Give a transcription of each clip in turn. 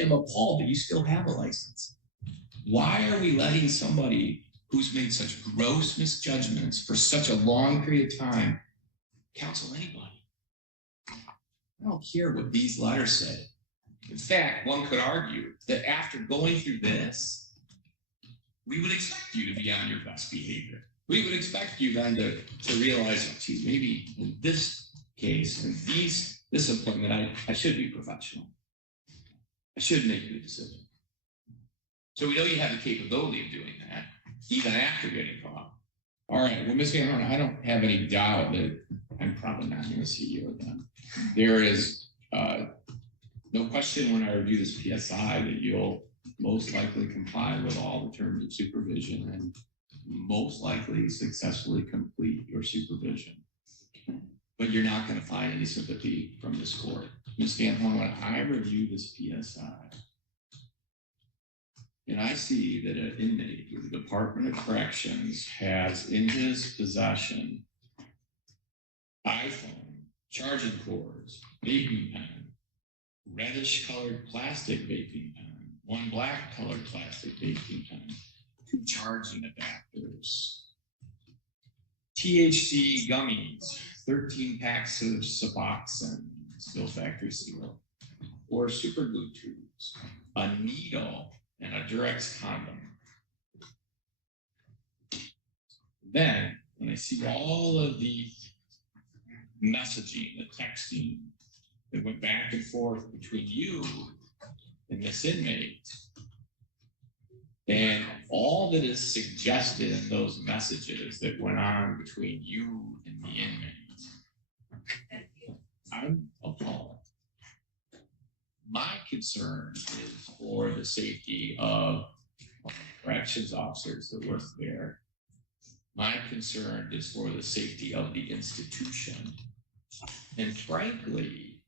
am appalled that you still have a license. Why are we letting somebody who's made such gross misjudgments for such a long period of time counsel anybody? I don't care what these letters say. In fact, one could argue that after going through this, we would expect you to be on your best behavior. We would expect you then to realize, oh, geez, maybe in this case, in this appointment, I should be professional. I should make a decision. So we know you have the capability of doing that, even after getting caught. All right, well, Ms. Van Horn, I don't have any doubt that I'm probably not going to see you again. There is no question when I review this PSI that you'll most likely comply with all the terms of supervision and most likely successfully complete your supervision. But you're not going to find any sympathy from this court. Ms. Van Horn, when I review this PSI, and I see that an inmate with the Department of Corrections has in his possession iPhone, charging cords, vaping pen, reddish colored plastic vaping pen, one black colored plastic vaping pen, 2 charging adapters, THC gummies, 13 packs of Suboxone, still factory seal, 4 super glue tubes, a needle, and a Durex condom. Then, when I see all of the messaging, the texting that went back and forth between you and this inmate, and all that is suggested in those messages that went on between you and the inmate, I'm appalled. My concern is for the safety of corrections officers that work there. My concern is for the safety of the institution. And frankly,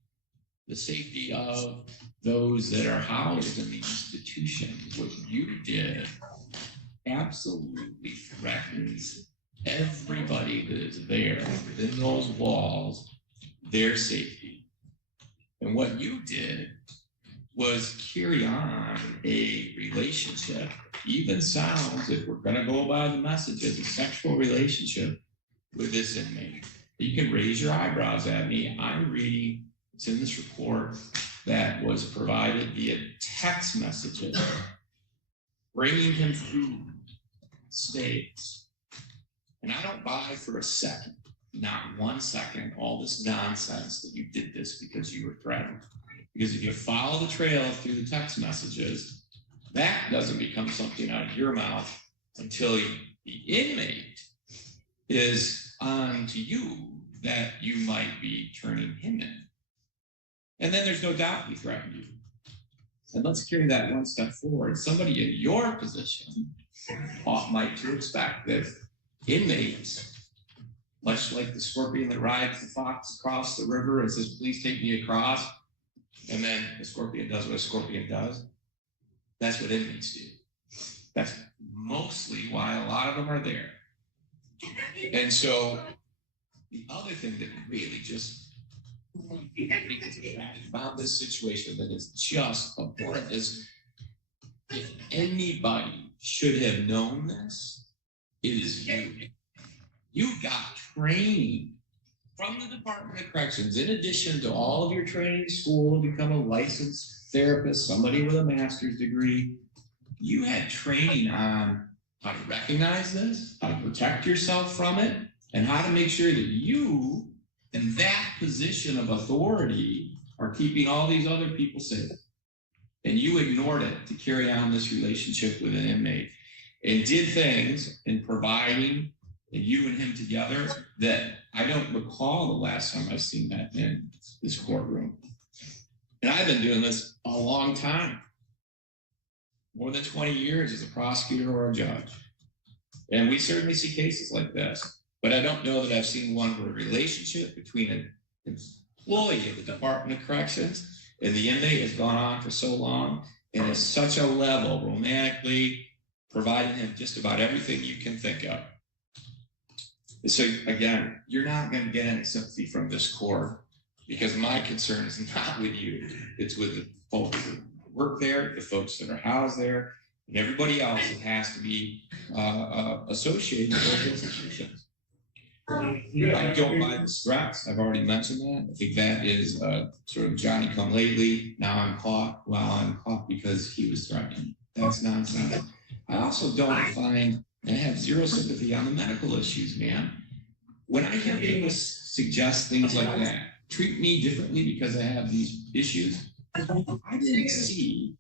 the safety of those that are housed in the institution. What you did absolutely threatens everybody that is there within those walls, their safety. And what you did was carry on a relationship, even sounds, if we're going to go by the messages, a sexual relationship with this inmate. You can raise your eyebrows at me. I'm reading, it's in this report that was provided via text messages, bringing him food, steaks. And I don't buy for a second, not 1 second, all this nonsense that you did this because you were threatened. Because if you follow the trail through the text messages, that doesn't become something out of your mouth until the inmate is on to you that you might be turning him in. And then there's no doubt he threatened you. And let's carry that one step forward. Somebody in your position might to expect that inmates, much like the scorpion that rides the fox across the river and says, please take me across, and then the scorpion does what a scorpion does. That's what inmates do. That's mostly why a lot of them are there. And so the other thing that really just about this situation that is just abhorrent is if anybody should have known this, it is you. You got training from the Department of Corrections, in addition to all of your training school to become a licensed therapist, somebody with a master's degree. You had training on how to recognize this, how to protect yourself from it, and how to make sure that you, in that position of authority, are keeping all these other people safe. And you ignored it to carry on this relationship with an inmate and did things in providing you and him together that I don't recall the last time I've seen that in this courtroom. And I've been doing this a long time, more than 20 years as a prosecutor or a judge. And we certainly see cases like this, but I don't know that I've seen one where a relationship between an employee of the Department of Corrections and the inmate has gone on for so long and is such a level, romantically providing him just about everything you can think of. So again, you're not going to get any sympathy from this court because my concern is not with you, it's with the folks that work there, the folks that are housed there, and everybody else that has to be associated with those institutions. I don't buy the threats. I've already mentioned that. I think that is sort of Johnny come lately. Now I'm caught. Well, I'm caught because he was threatening. That's nonsense. I also don't find and have zero sympathy on the medical issues, man. When I hear people suggest things like that, treat me differently because I have these issues, I didn't see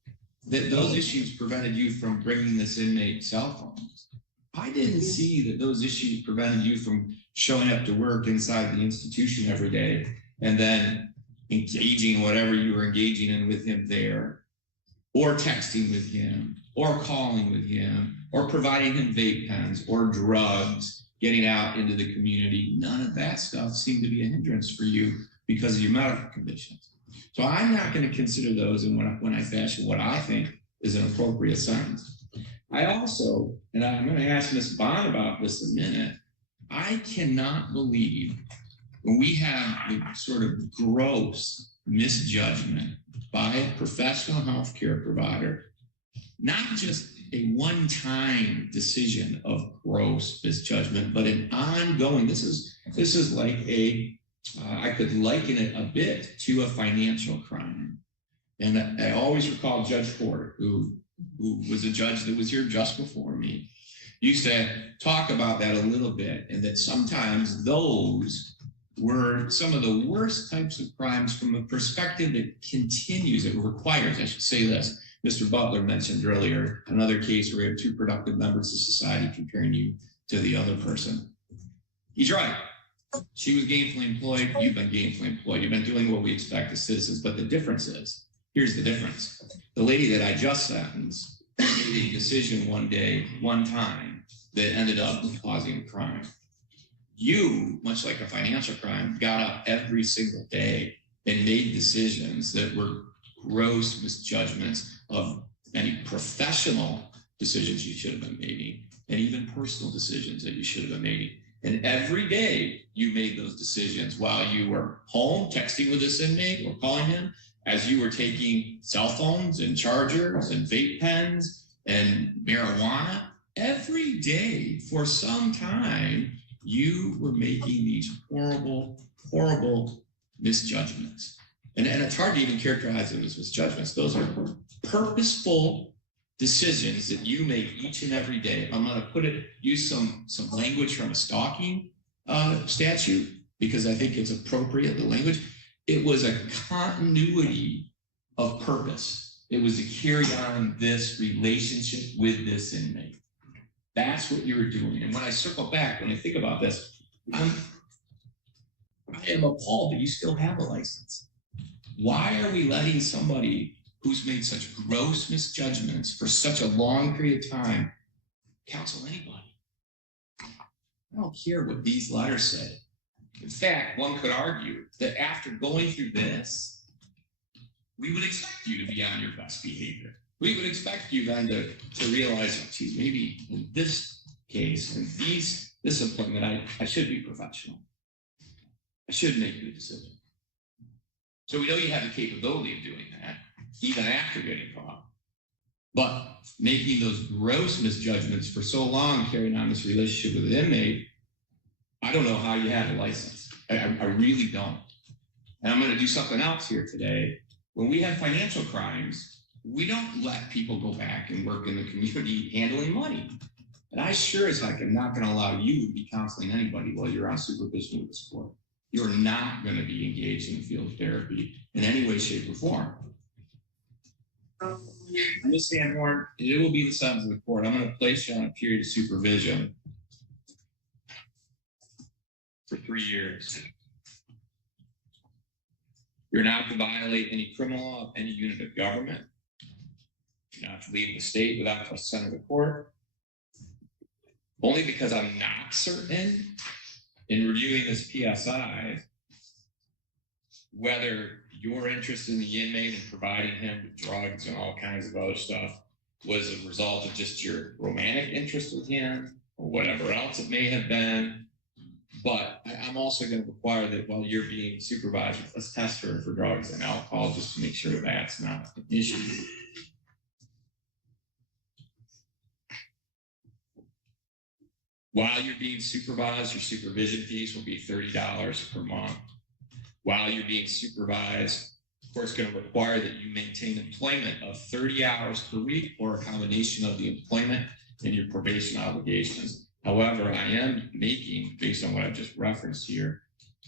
that those issues prevented you from bringing this inmate cell phones. I didn't see that those issues prevented you from showing up to work inside the institution every day and then engaging whatever you were engaging in with him there, or texting with him, or calling with him, or providing him vape pens or drugs, getting out into the community. None of that stuff seemed to be a hindrance for you because of your medical conditions. So I'm not going to consider those when I fashion what I think is an appropriate sentence. I also, and I'm going to ask Ms. Bond about this in a minute, I cannot believe when we have the sort of gross misjudgment by a professional healthcare provider, not just a one-time decision of gross misjudgment, but an ongoing, this is like I could liken it a bit to a financial crime. And I always recall Judge Porter, who was a judge that was here just before me, used to talk about that a little bit, and that sometimes those were some of the worst types of crimes from a perspective that continues, it requires, I should say this, Mr. Butler mentioned earlier, another case where you have two productive members of society comparing you to the other person. He's right. She was gainfully employed, you've been gainfully employed, you've been doing what we expect as citizens, but the difference is, here's the difference. The lady that I just sentenced made a decision one day, one time, that ended up causing a crime. You, much like a financial crime, got up every single day and made decisions that were gross misjudgments of any professional decisions you should have been making, and even personal decisions that you should have been making. And every day you made those decisions while you were home texting with this inmate or calling him, as you were taking cell phones and chargers and vape pens and marijuana. Every day for some time, you were making these horrible, horrible misjudgments. And it's hard to even characterize them as misjudgments. Those are purposeful decisions that you make each and every day. I'm going to use some language from a stalking statute because I think it's appropriate, the language. It was a continuity of purpose. It was to carry on this relationship with this inmate. That's what you were doing. And when I circle back, when I think about this, I am appalled that you still have a license. Why are we letting somebody who's made such gross misjudgments for such a long period of time counsel anybody? I don't care what these letters say. In fact, one could argue that after going through this, we would expect you to be on your best behavior. We would expect you then to realize, oh, geez, maybe in this case, in this appointment, I should be professional. I should make the decision. So we know you have the capability of doing that, even after getting caught. But making those gross misjudgments for so long, carrying on this relationship with an inmate, I don't know how you have a license. I really don't. And I'm going to do something else here today. When we have financial crimes, we don't let people go back and work in the community handling money. And I sure as heck am not going to allow you to be counseling anybody while you're on supervision with this court. You're not going to be engaged in the field of therapy in any way, shape, or form. Ms. Sanborn, it will be the sentence of the court. I'm going to place you on a period of supervision for 3 years. You're not to violate any criminal law of any unit of government. You're not to leave the state without consent of the court. Only because I'm not certain in reviewing this PSI whether your interest in the inmate and providing him with drugs and all kinds of other stuff was a result of just your romantic interest with him or whatever else it may have been. But I'm also going to require that while you're being supervised, let's test her for drugs and alcohol just to make sure that's not an issue. While you're being supervised, your supervision fees will be $30 per month. While you're being supervised, of course, going to require that you maintain employment of 30 hours per week or a combination of the employment and your probation obligations. However, I am making, based on what I've just referenced here,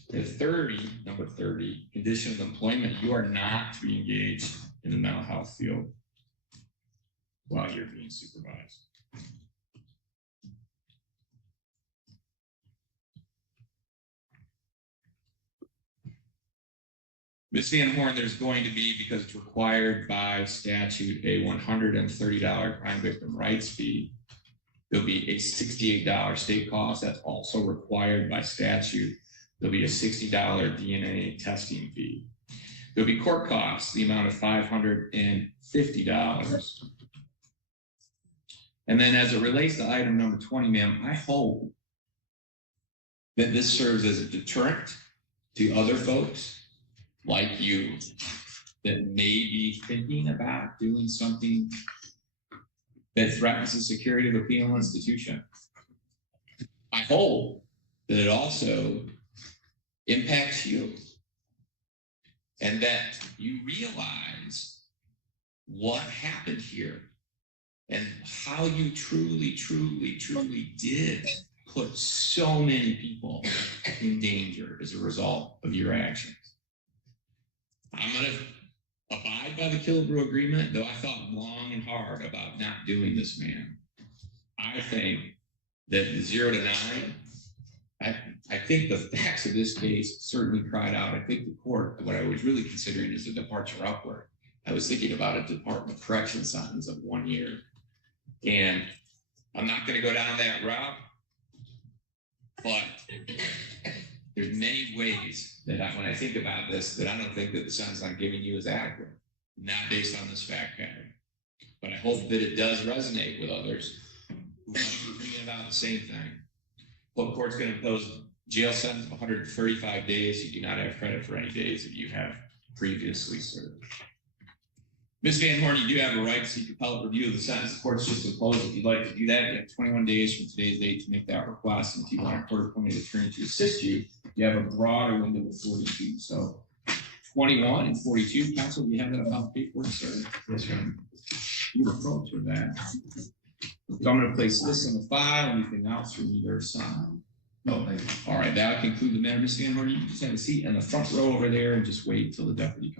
the 30, number 30, condition of employment, you are not to be engaged in the mental health field while you're being supervised. Ms. Van Horn, there's going to be, because it's required by statute, a $130 crime victim rights fee. There'll be a $68 state cost that's also required by statute. There'll be a $60 DNA testing fee. There'll be court costs, the amount of $550. And then as it relates to item number 20, ma'am, I hope that this serves as a deterrent to other folks like you that may be thinking about doing something that threatens the security of a penal institution. I hope that it also impacts you and that you realize what happened here and how you truly did put so many people in danger as a result of your actions. I'm going to abide by the Killebrew Agreement, though I thought long and hard about not doing this, man. I think that the 0 to 9, I think the facts of this case certainly cried out. I think the court, what I was really considering is a departure upward. I was thinking about a Department of Correction sentence of 1 year. And I'm not going to go down that route, but there's many ways that when I think about this, that I don't think that the sentence I'm giving you is adequate, not based on this fact pattern. But I hope that it does resonate with others who might be thinking about the same thing. Book court's going to impose jail sentence of 135 days. You do not have credit for any days that you have previously served. Ms. Van Horn, you do have a right to seek appellate review of the sentence. The court's just imposed. If you'd like to do that, you have 21 days from today's date to make that request. And if you want a court-appointed attorney to assist you, you have a broader window of 42. So 21 and 42. Counsel, do you have that about paperwork, sir? Yes, sir. You were approached with that. So I'm going to place this in the file. Anything else from either side? No, thank you. All right, that'll conclude the matter. Ms. Van Horn, you can just have a seat in the front row over there and just wait until the deputy comes.